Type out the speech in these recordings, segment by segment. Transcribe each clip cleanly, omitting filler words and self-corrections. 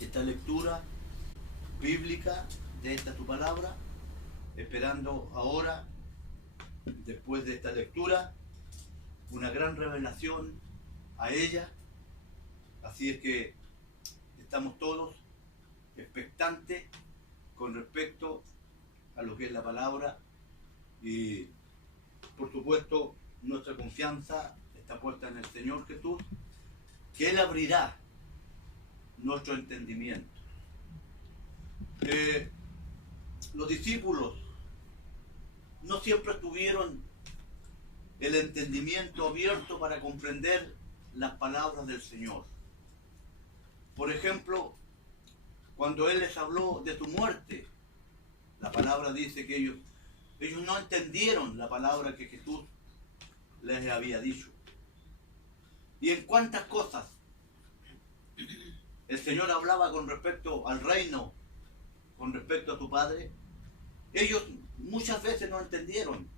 esta lectura bíblica de esta tu palabra, esperando ahora, después de esta lectura, una gran revelación a ella. Así es que estamos todos expectantes con respecto a lo que es la palabra, y por supuesto nuestra confianza está puesta en el Señor Jesús, que Él abrirá nuestro entendimiento. Los discípulos no siempre tuvieron el entendimiento abierto para comprender las palabras del Señor. Por ejemplo, cuando Él les habló de su muerte, la palabra dice que ellos no entendieron la palabra que Jesús les había dicho. Y en cuántas cosas el Señor hablaba con respecto al reino, con respecto a tu Padre, ellos muchas veces no entendieron,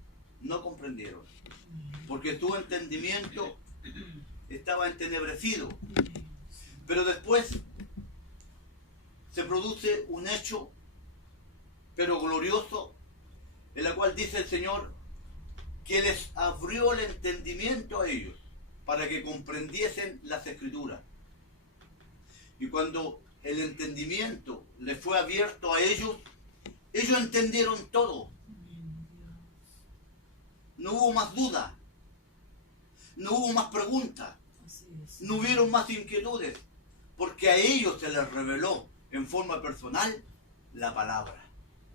no comprendieron, porque su entendimiento estaba entenebrecido. Pero después se produce un hecho, pero glorioso, en la cual dice el Señor que les abrió el entendimiento a ellos para que comprendiesen las Escrituras. Y cuando el entendimiento les fue abierto a ellos, ellos entendieron todo. No hubo más duda, no hubo más preguntas, no hubieron más inquietudes, porque a ellos se les reveló en forma personal la palabra.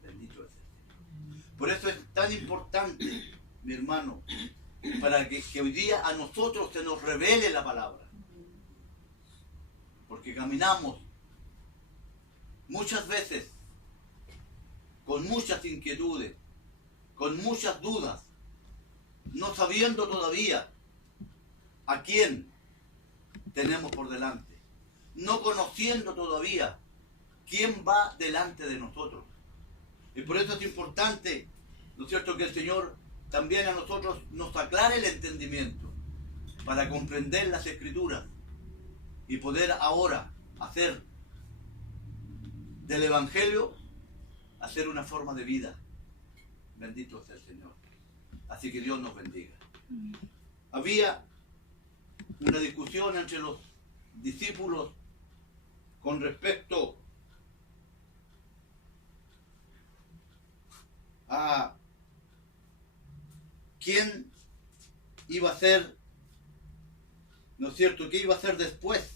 Bendito es el Señor. Por eso es tan importante, mi hermano, para que hoy día a nosotros se nos revele la palabra. Porque caminamos muchas veces con muchas inquietudes, con muchas dudas, no sabiendo todavía a quién tenemos por delante, no conociendo todavía quién va delante de nosotros. Y por eso es importante, ¿no es cierto?, que el Señor también a nosotros nos aclare el entendimiento para comprender las Escrituras y poder ahora hacer del Evangelio, hacer una forma de vida. Bendito sea el Señor. Así que Dios nos bendiga. Había una discusión entre los discípulos con respecto a quién iba a ser, ¿no es cierto?, qué iba a hacer después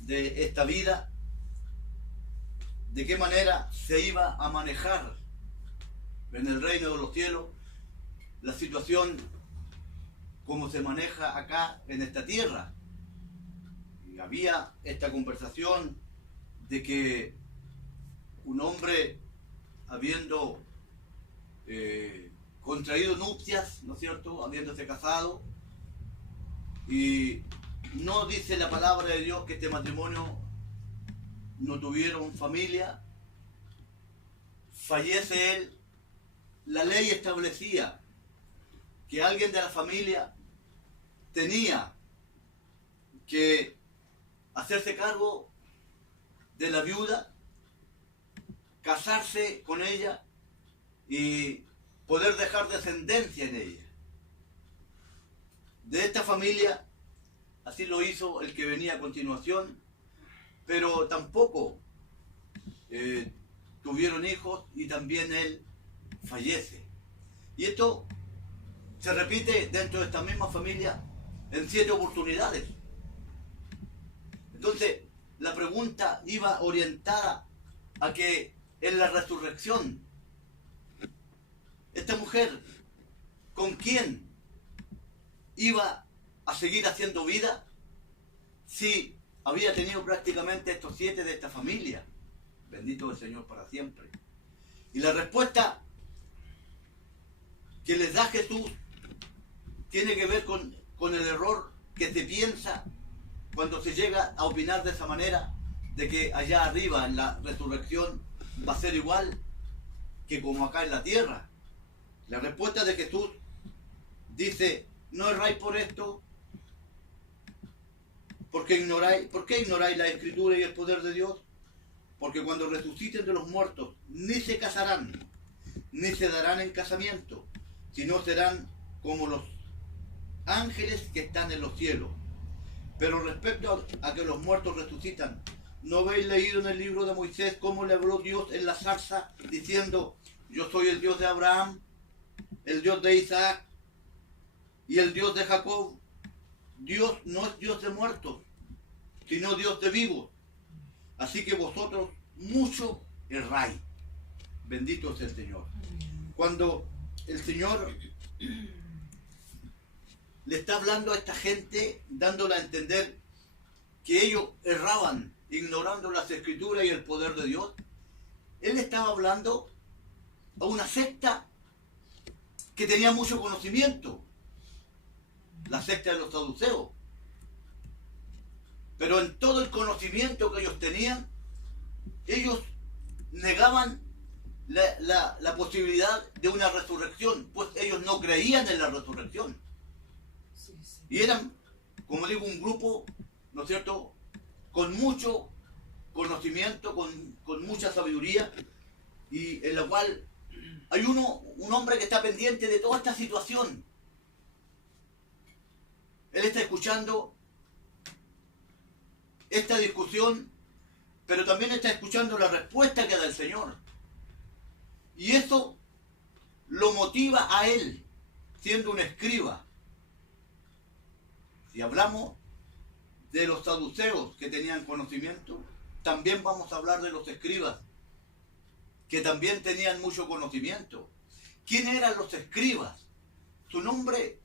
de esta vida, de qué manera se iba a manejar en el reino de los cielos la situación como se maneja acá en esta tierra. Y había esta conversación de que un hombre, habiendo contraído nupcias, ¿no es cierto?, habiéndose casado, y no dice la palabra de Dios que este matrimonio no tuvieron familia, fallece él, la ley establecía que alguien de la familia tenía que hacerse cargo de la viuda, casarse con ella y poder dejar descendencia en ella. De esta familia, así lo hizo el que venía a continuación, pero tampoco tuvieron hijos y también él fallece. Y esto se repite dentro de esta misma familia en 7 oportunidades. Entonces, la pregunta iba orientada a que en la resurrección, esta mujer, ¿con quién iba a seguir haciendo vida si había tenido prácticamente estos 7 de esta familia? Bendito el Señor para siempre. Y la respuesta que les da Jesús tiene que ver con el error que se piensa cuando se llega a opinar de esa manera, de que allá arriba en la resurrección va a ser igual que como acá en la tierra. La respuesta de Jesús dice: no erráis por esto, porque ignoráis, ¿por qué ignoráis la Escritura y el poder de Dios? porque cuando resuciten de los muertos, ni se casarán, ni se darán en casamiento, sino serán como los ángeles que están en los cielos. Pero respecto a que los muertos resucitan, ¿no habéis leído en el libro de Moisés cómo le habló Dios en la zarza, diciendo: yo soy el Dios de Abraham, el Dios de Isaac y el Dios de Jacob? Dios no es Dios de muertos, sino Dios de vivos. Así que vosotros mucho erráis. Bendito sea el Señor. Cuando el Señor le está hablando a esta gente, dándole a entender que ellos erraban, ignorando las Escrituras y el poder de Dios, Él estaba hablando a una secta que tenía mucho conocimiento, la secta de los saduceos. Pero en todo el conocimiento que ellos tenían, ellos negaban la posibilidad de una resurrección, pues ellos no creían en la resurrección. Y eran, como digo, un grupo, ¿no es cierto?, con mucho conocimiento, con mucha sabiduría, y en la cual hay un hombre que está pendiente de toda esta situación. Él está escuchando esta discusión, pero también está escuchando la respuesta que da el Señor. Y eso lo motiva a él, siendo un escriba. Si hablamos de los saduceos que tenían conocimiento, también vamos a hablar de los escribas, que también tenían mucho conocimiento. ¿Quiénes eran los escribas? Su nombre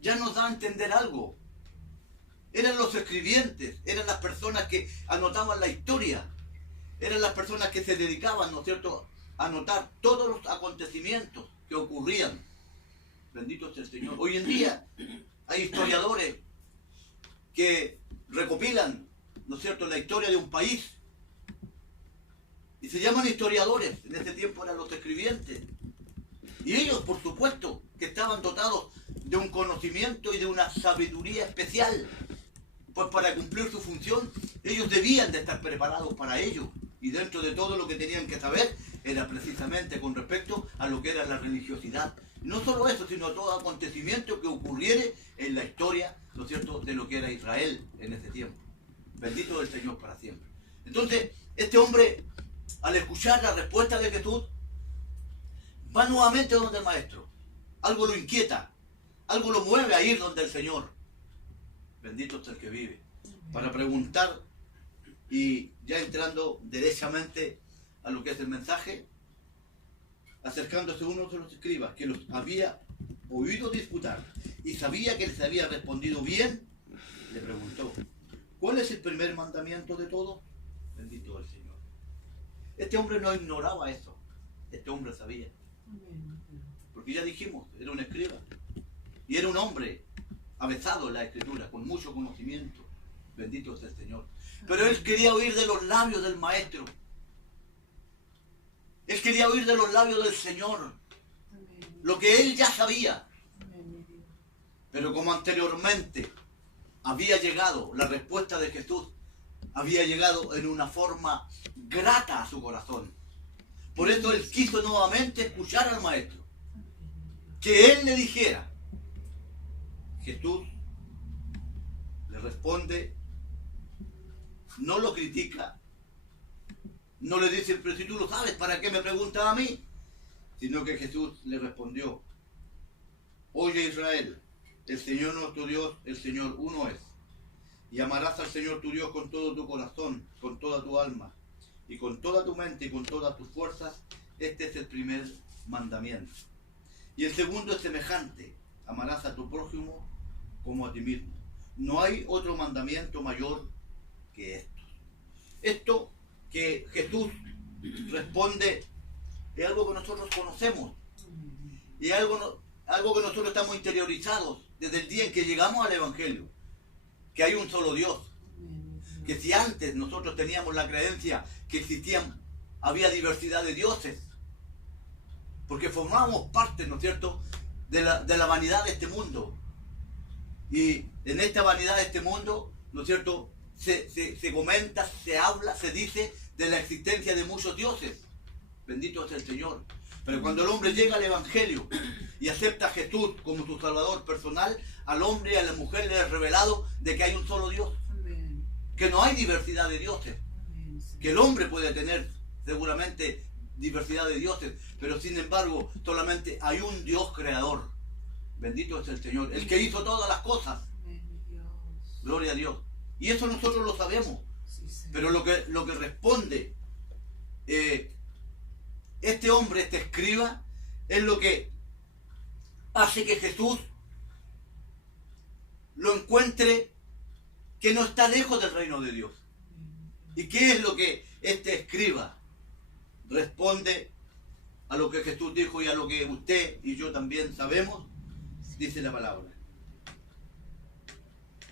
ya nos da a entender algo. Eran los escribientes, eran las personas que anotaban la historia, eran las personas que se dedicaban, ¿no es cierto?, a anotar todos los acontecimientos que ocurrían. Bendito sea el Señor. Hoy en día hay historiadores que recopilan, ¿no es cierto?, la historia de un país. Y se llaman historiadores. En ese tiempo eran los escribientes. Y ellos, por supuesto, que estaban dotados de un conocimiento y de una sabiduría especial. Pues para cumplir su función, ellos debían de estar preparados para ello. Y dentro de todo lo que tenían que saber, era precisamente con respecto a lo que era la religiosidad. No solo eso, sino todo acontecimiento que ocurriere en la historia, ¿no es cierto?, de lo que era Israel en ese tiempo. Bendito el Señor para siempre. Entonces, este hombre, al escuchar la respuesta de Jesús, va nuevamente donde el maestro. Algo lo inquieta, algo lo mueve a ir donde el Señor. Bendito sea el que vive. Para preguntar, y ya entrando derechamente a lo que es el mensaje, acercándose uno de los escribas que los había oído disputar y sabía que les había respondido bien, le preguntó: ¿cuál es el primer mandamiento de todos? Bendito el Señor. Este hombre no ignoraba eso, este hombre sabía, porque ya dijimos, era un escriba y era un hombre avezado en la Escritura, con mucho conocimiento. Bendito sea el Señor. Pero él quería oír de los labios del maestro. Él quería oír de los labios del Señor lo que él ya sabía. Pero como anteriormente había llegado la respuesta de Jesús, había llegado en una forma grata a su corazón. Por eso él quiso nuevamente escuchar al maestro, que él le dijera. Jesús le responde, no lo critica, no le dice: pero si tú lo sabes, ¿para qué me preguntas a mí? Sino que Jesús le respondió: oye Israel, el Señor nuestro Dios, el Señor uno es. Y amarás al Señor tu Dios con todo tu corazón, con toda tu alma, y con toda tu mente y con todas tus fuerzas. Este es el primer mandamiento. Y el segundo es semejante: amarás a tu prójimo como a ti mismo. No hay otro mandamiento mayor que esto. Esto que Jesús responde es algo que nosotros conocemos y algo que nosotros estamos interiorizados desde el día en que llegamos al Evangelio, que hay un solo Dios, que si antes nosotros teníamos la creencia que había diversidad de dioses, porque formábamos parte, ¿no es cierto?, de la vanidad de este mundo. Y en esta vanidad de este mundo, ¿no es cierto?, se comenta, se habla, se dice de la existencia de muchos dioses. Bendito es el Señor. Pero cuando el hombre llega al Evangelio y acepta a Jesús como su Salvador personal, al hombre y a la mujer le es revelado de que hay un solo Dios. Que no hay diversidad de dioses. Que el hombre puede tener seguramente diversidad de dioses, pero sin embargo solamente hay un Dios creador. Bendito es el Señor, el que hizo todas las cosas. Gloria a Dios. Y eso nosotros lo sabemos. Pero lo que responde este hombre, este escriba, es lo que hace que Jesús lo encuentre que no está lejos del reino de Dios. ¿Y qué es lo que este escriba responde a lo que Jesús dijo y a lo que usted y yo también sabemos? Dice la palabra: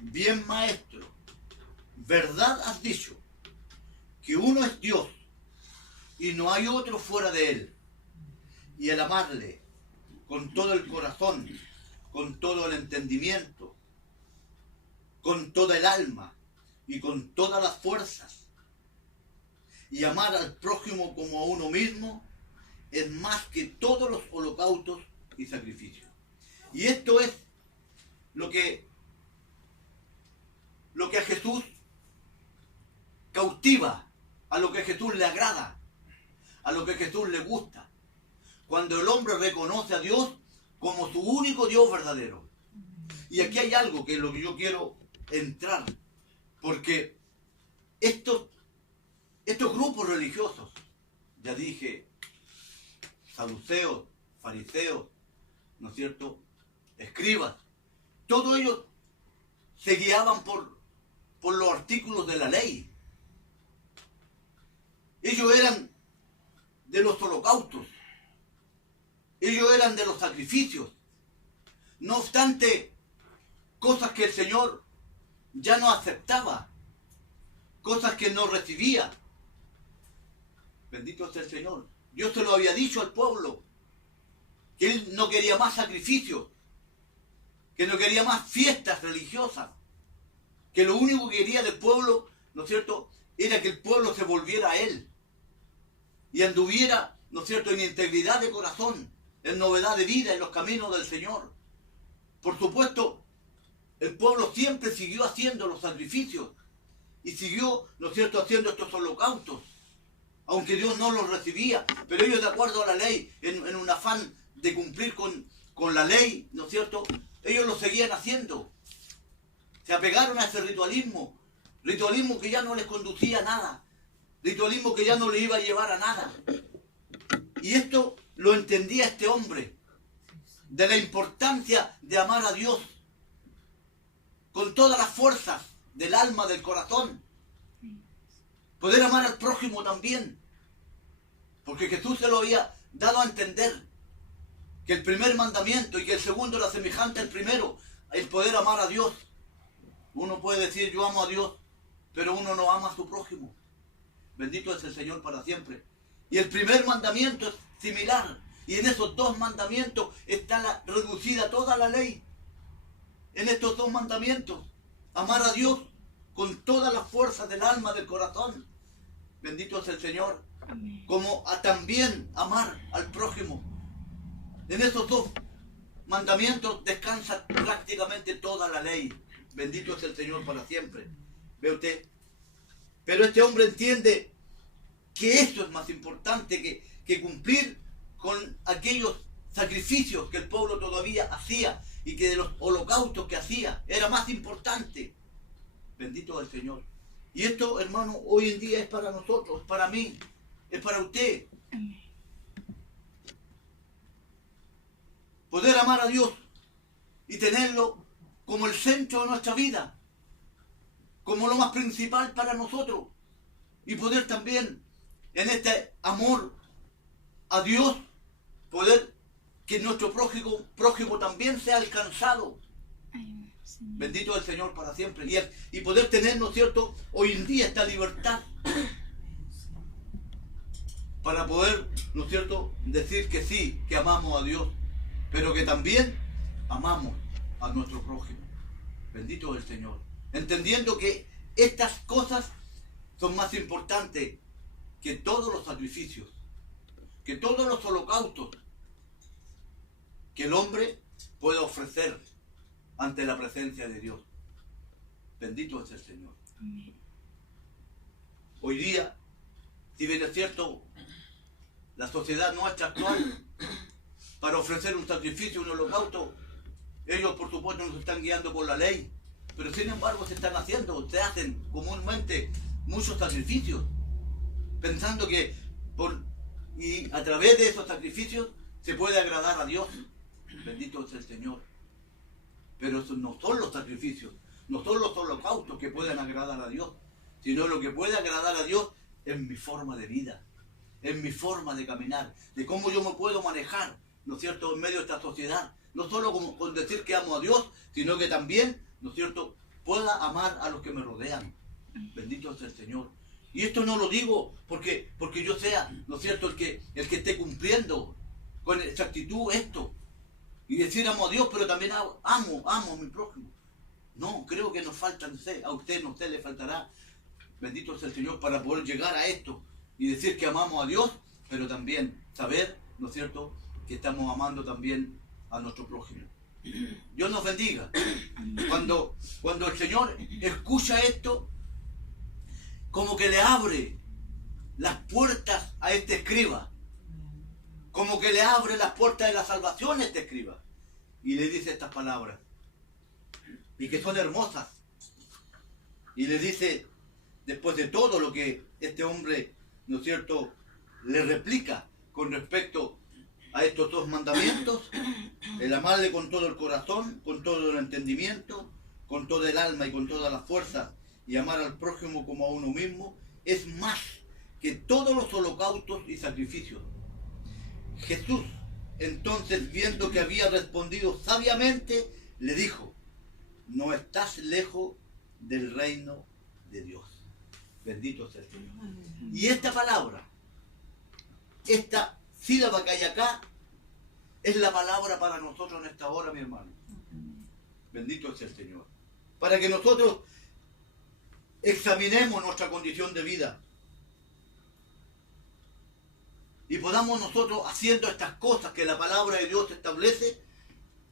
bien, maestro, verdad has dicho, que uno es Dios y no hay otro fuera de él. Y el amarle con todo el corazón, con todo el entendimiento, con toda el alma y con todas las fuerzas, y amar al prójimo como a uno mismo, es más que todos los holocaustos y sacrificios. Y esto es lo que a Jesús cautiva, a lo que a Jesús le agrada, a lo que a Jesús le gusta. Cuando el hombre reconoce a Dios como su único Dios verdadero. Y aquí hay algo que es lo que yo quiero entrar, porque estos grupos religiosos, ya dije, saduceos, fariseos, ¿no es cierto?, escribas, todos ellos se guiaban por los artículos de la ley. Ellos eran de los holocaustos, ellos eran de los sacrificios. No obstante, cosas que el Señor ya no aceptaba, cosas que no recibía. Bendito sea el Señor. Dios se lo había dicho al pueblo, que Él no quería más sacrificios, que no quería más fiestas religiosas, que lo único que quería del pueblo, ¿no es cierto?, era que el pueblo se volviera a Él y anduviera, ¿no es cierto?, en integridad de corazón, en novedad de vida, en los caminos del Señor. Por supuesto, el pueblo siempre siguió haciendo los sacrificios y siguió, ¿no es cierto?, haciendo estos holocaustos, aunque Dios no los recibía, pero ellos, de acuerdo a la ley, en un afán de cumplir con la ley, ¿no es cierto?, ellos lo seguían haciendo. Se apegaron a ese ritualismo que ya no les conducía a nada, ritualismo que ya no les iba a llevar a nada. Y esto lo entendía este hombre, de la importancia de amar a Dios con todas las fuerzas del alma, del corazón. Poder amar al prójimo también, porque Jesús se lo había dado a entender, que el primer mandamiento y que el segundo era semejante al primero, el poder amar a Dios. Uno puede decir yo amo a Dios, pero uno no ama a su prójimo. Bendito es el Señor para siempre. Y el primer mandamiento es similar, y en esos dos mandamientos está reducida toda la ley. En estos dos mandamientos, amar a Dios con todas las fuerzas del alma, del corazón. Bendito es el Señor. Como a también amar al prójimo. En esos dos mandamientos descansa prácticamente toda la ley. Bendito es el Señor para siempre. ¿Ve usted? Pero este hombre entiende que esto es más importante que cumplir con aquellos sacrificios que el pueblo todavía hacía y que de los holocaustos que hacía era más importante. Bendito es el Señor. Y esto, hermano, hoy en día es para nosotros, es para mí, es para usted. Poder amar a Dios y tenerlo como el centro de nuestra vida, como lo más principal para nosotros. Y poder también, en este amor a Dios, poder que nuestro prójimo también sea alcanzado. Bendito es el Señor para siempre. Y poder tener, ¿no es cierto?, hoy en día esta libertad para poder, ¿no es cierto?, decir que sí, que amamos a Dios, pero que también amamos a nuestro prójimo. Bendito es el Señor. Entendiendo que estas cosas son más importantes que todos los sacrificios, que todos los holocaustos que el hombre puede ofrecer ante la presencia de Dios. Bendito es el Señor. Hoy día, si bien es cierto, la sociedad nuestra actual, para ofrecer un sacrificio, un holocausto, ellos por supuesto nos están guiando por la ley, pero sin embargo se hacen comúnmente muchos sacrificios, pensando que y a través de esos sacrificios se puede agradar a Dios. Bendito es el Señor. Pero esos no son los sacrificios, no son los holocaustos que pueden agradar a Dios, sino lo que puede agradar a Dios es mi forma de vida, es mi forma de caminar, de cómo yo me puedo manejar, ¿no es cierto?, en medio de esta sociedad. No solo con decir que amo a Dios, sino que también, ¿no es cierto?, pueda amar a los que me rodean. Bendito es el Señor. Y esto no lo digo porque yo sea, ¿no es cierto?, el que esté cumpliendo con exactitud esto. Y decir amo a Dios, pero también amo a mi prójimo. No, creo que nos falta, no sé, a usted le faltará, bendito es el Señor, para poder llegar a esto y decir que amamos a Dios, pero también saber, ¿no es cierto?, que estamos amando también a nuestro prójimo. Dios nos bendiga. Cuando el Señor escucha esto, como que le abre las puertas a este escriba, como que le abre las puertas de la salvación a este escriba, y le dice estas palabras, y que son hermosas, y le dice, después de todo lo que este hombre, ¿no es cierto?, le replica con respecto a estos dos mandamientos: el amarle con todo el corazón, con todo el entendimiento, con toda el alma y con todas las fuerzas, y amar al prójimo como a uno mismo, es más que todos los holocaustos y sacrificios. Jesús, entonces, viendo que había respondido sabiamente, le dijo: no estás lejos del reino de Dios. Bendito sea el Señor. Y esta palabra, esta sílaba que hay acá, es la palabra para nosotros en esta hora, mi hermano. Bendito sea el Señor. Para que nosotros examinemos nuestra condición de vida y podamos nosotros, haciendo estas cosas que la palabra de Dios establece,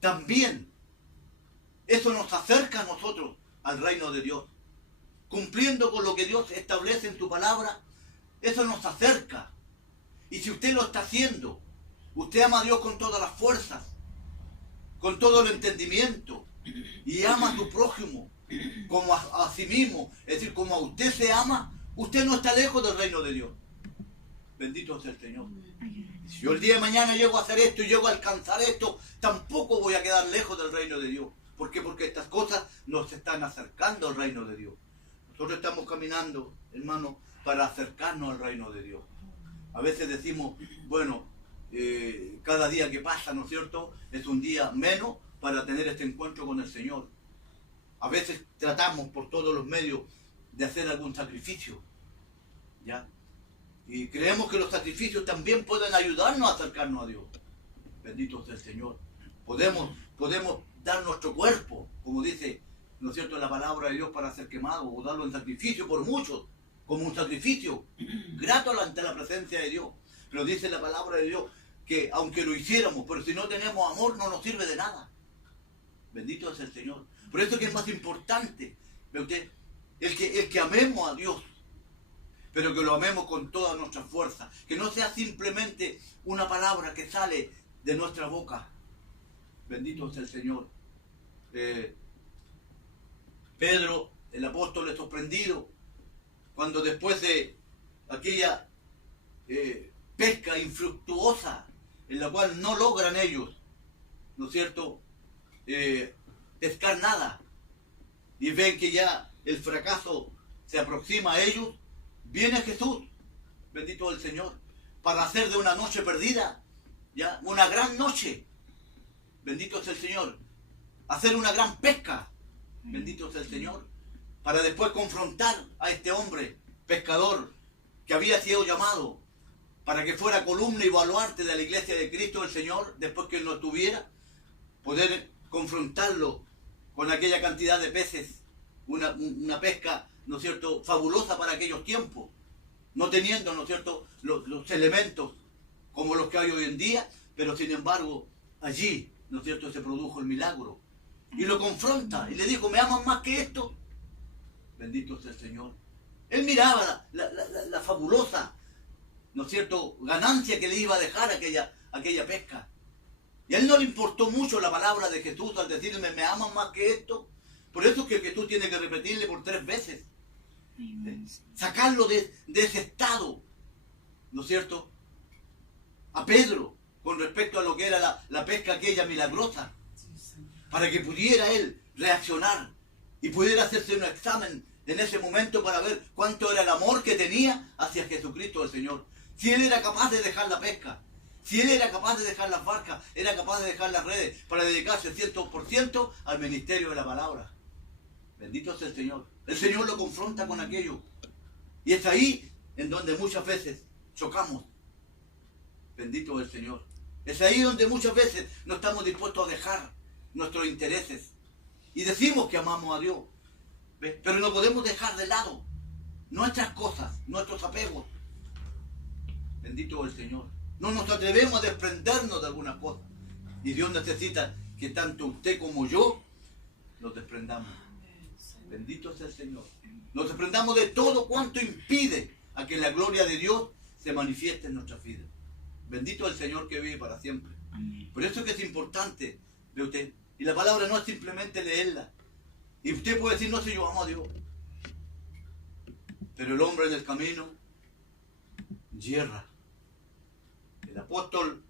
también eso nos acerca a nosotros al reino de Dios. Cumpliendo con lo que Dios establece en su palabra, eso nos acerca. Y si usted lo está haciendo, usted ama a Dios con todas las fuerzas, con todo el entendimiento, y ama a su prójimo como a sí mismo, es decir, como a usted se ama, usted no está lejos del reino de Dios. Bendito sea el Señor. Si yo el día de mañana llego a hacer esto y llego a alcanzar esto, tampoco voy a quedar lejos del reino de Dios. ¿Por qué? Porque estas cosas nos están acercando al reino de Dios. Nosotros estamos caminando, hermano, para acercarnos al reino de Dios. A veces decimos, bueno, cada día que pasa, ¿no es cierto?, es un día menos para tener este encuentro con el Señor. A veces tratamos por todos los medios de hacer algún sacrificio, ¿ya? Y creemos que los sacrificios también pueden ayudarnos a acercarnos a Dios. Bendito sea el Señor. Podemos dar nuestro cuerpo, como dice, ¿no es cierto?, la palabra de Dios, para ser quemado, o darlo en sacrificio por muchos, como un sacrificio grato ante la presencia de Dios. Pero dice la palabra de Dios que aunque lo hiciéramos, pero si no tenemos amor, no nos sirve de nada. Bendito es el Señor. Por eso que es más importante, ¿ve usted?, el que amemos a Dios, pero que lo amemos con toda nuestra fuerza, que no sea simplemente una palabra que sale de nuestra boca. Bendito es el Señor. Pedro, el apóstol, es sorprendido cuando después de aquella pesca infructuosa, en la cual no logran ellos, ¿no es cierto?, pescar nada, y ven que ya el fracaso se aproxima a ellos, viene Jesús, bendito el Señor, para hacer de una noche perdida, ya, una gran noche. Bendito es el Señor. Hacer una gran pesca, bendito es el Señor, para después confrontar a este hombre pescador que había sido llamado para que fuera columna y baluarte de la iglesia de Cristo el Señor, después que él no estuviera, poder confrontarlo con aquella cantidad de peces, una pesca, ¿no es cierto?, fabulosa para aquellos tiempos. no teniendo, ¿no es cierto?, los elementos como los que hay hoy en día, pero sin embargo, allí, ¿no es cierto?, se produjo el milagro. Y lo confronta y le dijo, ¿me aman más que esto? Bendito sea el Señor. Él miraba la fabulosa, ¿no es cierto?, ganancia que le iba a dejar aquella pesca. Y a él no le importó mucho la palabra de Jesús al decirle, ¿me aman más que esto? Por eso es que Jesús tiene que repetirle por 3 veces. Sacarlo de ese estado, ¿no es cierto?, a Pedro, con respecto a lo que era la pesca aquella milagrosa, para que pudiera él reaccionar y pudiera hacerse un examen en ese momento para ver cuánto era el amor que tenía hacia Jesucristo el Señor. Si él era capaz de dejar la pesca, si él era capaz de dejar las barcas, era capaz de dejar las redes para dedicarse 100% al ministerio de la palabra. Bendito sea el Señor. El Señor lo confronta con aquello. Y es ahí en donde muchas veces chocamos. Bendito es el Señor. Es ahí donde muchas veces no estamos dispuestos a dejar nuestros intereses. Y decimos que amamos a Dios. ¿Ves? Pero no podemos dejar de lado nuestras cosas, nuestros apegos. Bendito es el Señor. No nos atrevemos a desprendernos de algunas cosas. Y Dios necesita que tanto usted como yo nos desprendamos. Bendito sea el Señor. Nos desprendamos de todo cuanto impide a que la gloria de Dios se manifieste en nuestras vidas. Bendito el Señor que vive para siempre. Por eso es que es importante de usted. Y la palabra no es simplemente leerla. Y usted puede decir, no sé, yo amo a Dios. Pero el hombre en el camino yerra. El apóstol,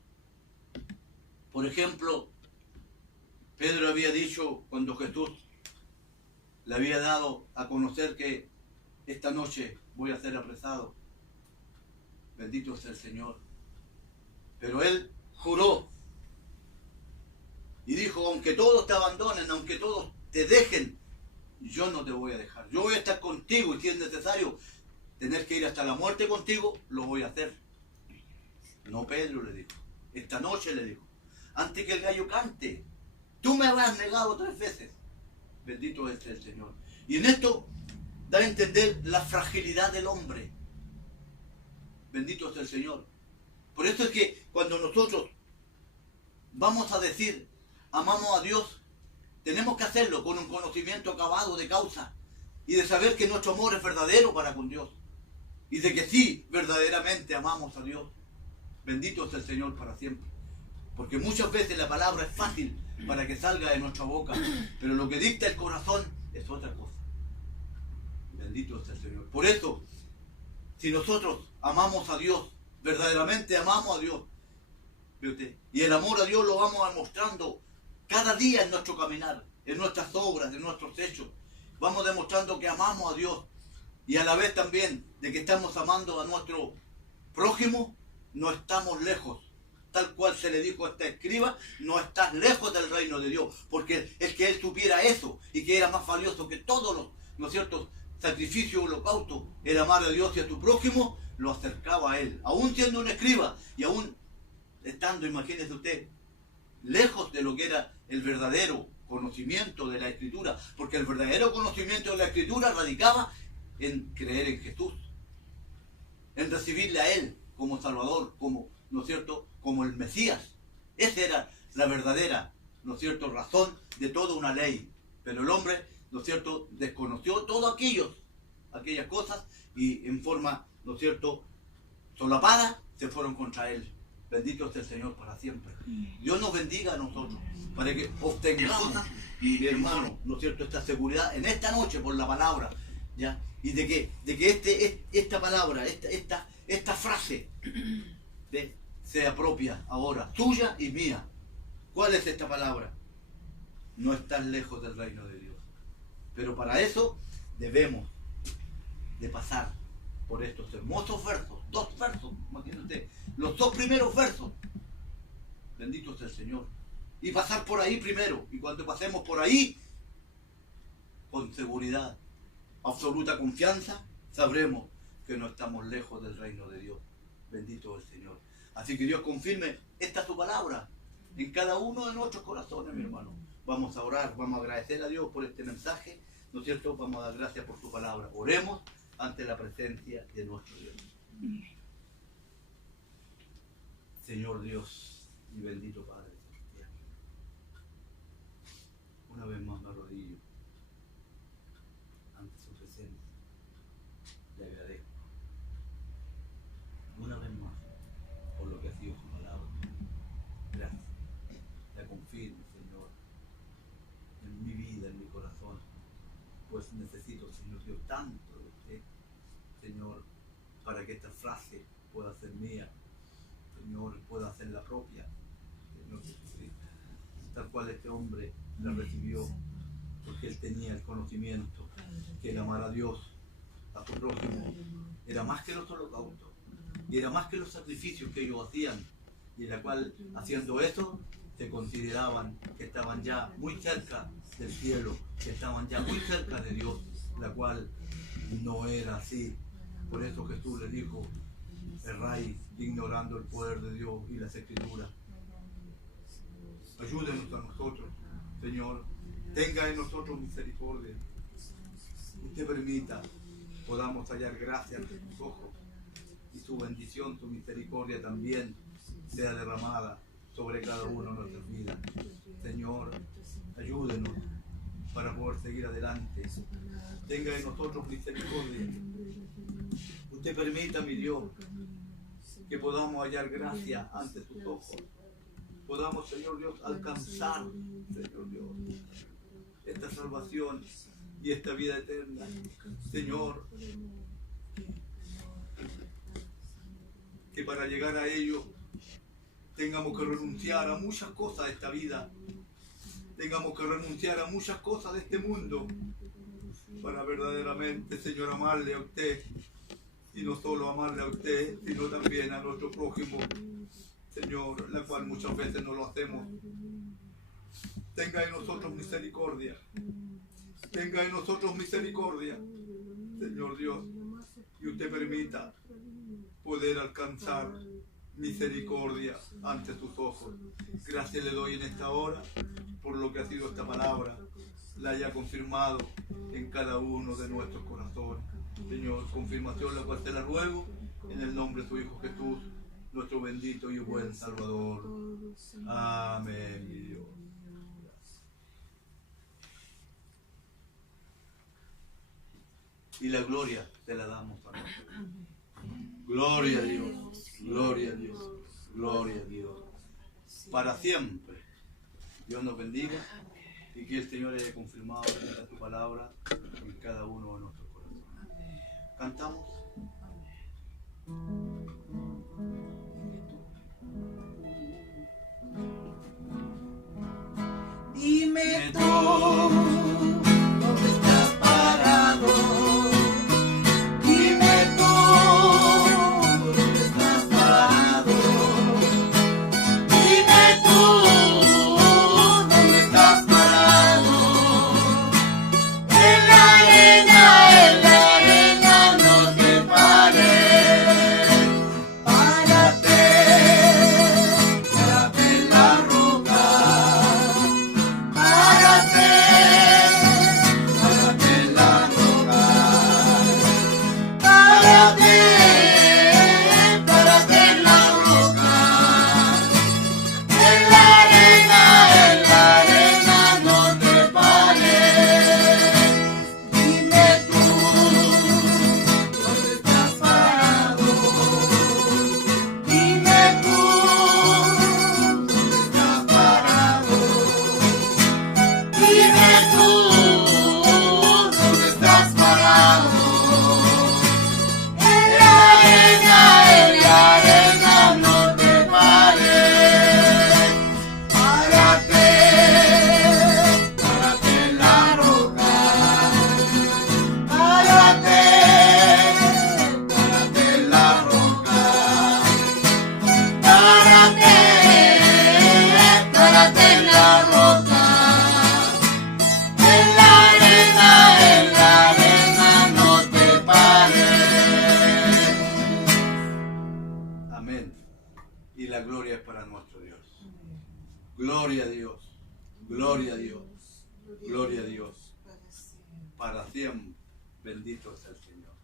por ejemplo, Pedro había dicho cuando Jesús le había dado a conocer que esta noche voy a ser apresado. Bendito sea el Señor. Pero él juró y dijo, aunque todos te abandonen, aunque todos te dejen, yo no te voy a dejar. Yo voy a estar contigo y si es necesario tener que ir hasta la muerte contigo, lo voy a hacer. No, Pedro le dijo. Esta noche le dijo, antes que el gallo cante, tú me habrás negado 3 veces. Bendito es el Señor. Y en esto da a entender la fragilidad del hombre. Bendito es el Señor. Por eso es que cuando nosotros vamos a decir amamos a Dios, tenemos que hacerlo con un conocimiento acabado de causa y de saber que nuestro amor es verdadero para con Dios y de que sí, verdaderamente amamos a Dios. Bendito es el Señor para siempre. Porque muchas veces la palabra es fácil para que salga de nuestra boca, pero lo que dicta el corazón es otra cosa. Bendito es el Señor. Por eso, si nosotros amamos a Dios, verdaderamente amamos a Dios, y el amor a Dios lo vamos demostrando cada día en nuestro caminar, en nuestras obras, en nuestros hechos. Vamos demostrando que amamos a Dios y a la vez también de que estamos amando a nuestro prójimo, no estamos lejos. Tal cual se le dijo a este escriba, no estás lejos del reino de Dios, porque el que él supiera eso y que era más valioso que todos los, ¿no es cierto?, sacrificios, holocaustos, el amar a Dios y a tu prójimo, lo acercaba a él, aún siendo un escriba y aún estando, imagínese usted, lejos de lo que era el verdadero conocimiento de la Escritura, porque el verdadero conocimiento de la Escritura radicaba en creer en Jesús, en recibirle a Él como Salvador, como, ¿no es cierto?, como el Mesías. Esa era la verdadera, ¿no es cierto?, razón de toda una ley. Pero el hombre, ¿no es cierto?, desconoció todo aquellas cosas y en forma, ¿no es cierto?, solapada, se fueron contra Él. Bendito sea el Señor para siempre. Dios nos bendiga a nosotros, para que obtengamos, mi hermano, ¿no es cierto?, esta seguridad en esta noche por la palabra, ¿ya? Y de que esta palabra, esta frase sea propia ahora, tuya y mía. ¿Cuál es esta palabra? No estás lejos del reino de Dios. Pero para eso debemos de pasar por estos hermosos versos, 2 versos, imagínate, los 2 primeros versos. Bendito sea el Señor. Y pasar por ahí primero. Y cuando pasemos por ahí, con seguridad, absoluta confianza, sabremos que no estamos lejos del reino de Dios. Bendito es el Señor. Así que Dios confirme esta su palabra en cada uno de nuestros corazones, mi hermano. Vamos a orar, vamos a agradecer a Dios por este mensaje, ¿no es cierto? Vamos a dar gracias por su palabra. Oremos ante la presencia de nuestro Dios. Señor Dios y bendito Padre Celestial, una vez más me arrodillo ante su presencia. Le agradezco una vez más por lo que ha sido su palabra. Gracias. La confirmo, Señor, en mi vida, en mi corazón, pues necesito, Señor Dios, tanto de usted, Señor, para que esta frase pueda ser mía, Señor, pueda hacerla propia, Señor Jesucristo, tal cual este hombre la recibió, porque él tenía el conocimiento que el amar a Dios, a su prójimo, era más que los holocaustos, y era más que los sacrificios que ellos hacían, y en la cual, haciendo eso, se consideraban que estaban ya muy cerca del cielo, que estaban ya muy cerca de Dios, la cual no era así. Por eso Jesús le dijo: erráis ignorando el poder de Dios y las Escrituras. Ayúdenos a nosotros, Señor. Tenga en nosotros misericordia. Usted permita podamos hallar gracia ante sus ojos y su bendición, su misericordia también sea derramada sobre cada uno de nuestras vidas. Señor, ayúdenos para poder seguir adelante. Tenga en nosotros misericordia. Usted permita, mi Dios, que podamos hallar gracia ante sus ojos. Podamos, Señor Dios, alcanzar, Señor Dios, esta salvación y esta vida eterna. Señor, que para llegar a ello tengamos que renunciar a muchas cosas de esta vida. Tengamos que renunciar a muchas cosas de este mundo para verdaderamente, Señor, amarle a usted. Y no solo amarle a usted, sino también a nuestro prójimo, Señor, la cual muchas veces no lo hacemos. Tenga en nosotros misericordia. Tenga en nosotros misericordia, Señor Dios. Y usted permita poder alcanzar misericordia ante sus ojos. Gracias le doy en esta hora por lo que ha sido esta palabra, la haya confirmado en cada uno de nuestros corazones. Señor, confirmación la cual te la ruego en el nombre de tu Hijo Jesús, nuestro bendito y buen Salvador. Amén, mi Dios. Y la gloria te la damos para nosotros. Gloria a Dios, gloria a Dios, gloria a Dios. Para siempre. Dios nos bendiga y que el Señor haya confirmado tu palabra en cada uno de nuestros corazones. Cantamos. Dime tú, ¿dónde estás parado? Dime tú, ¿dónde estás parado? Dime tú, ¿dónde estás parado? En la arena no te pares. Párate, párate en la roca. Párate, párate en la roca. Párate, párate en la roca. En la arena no te pares. Dime tú, ¿dónde estás parado? Dime tú, ¿dónde estás parado? Dime tú, ¿dónde estás parado? En la arena no te pares. Párate, párate en la roca. Párate, párate en la roca. Párate, párate en la roca. En la arena no te pares. Amén. Y la gloria es para nuestro Dios. Gloria a Dios. Gloria a Dios. Gloria a Dios. Para siempre. Bendito sea el Señor.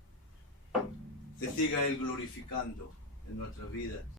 se siga Él glorificando en nuestras vidas.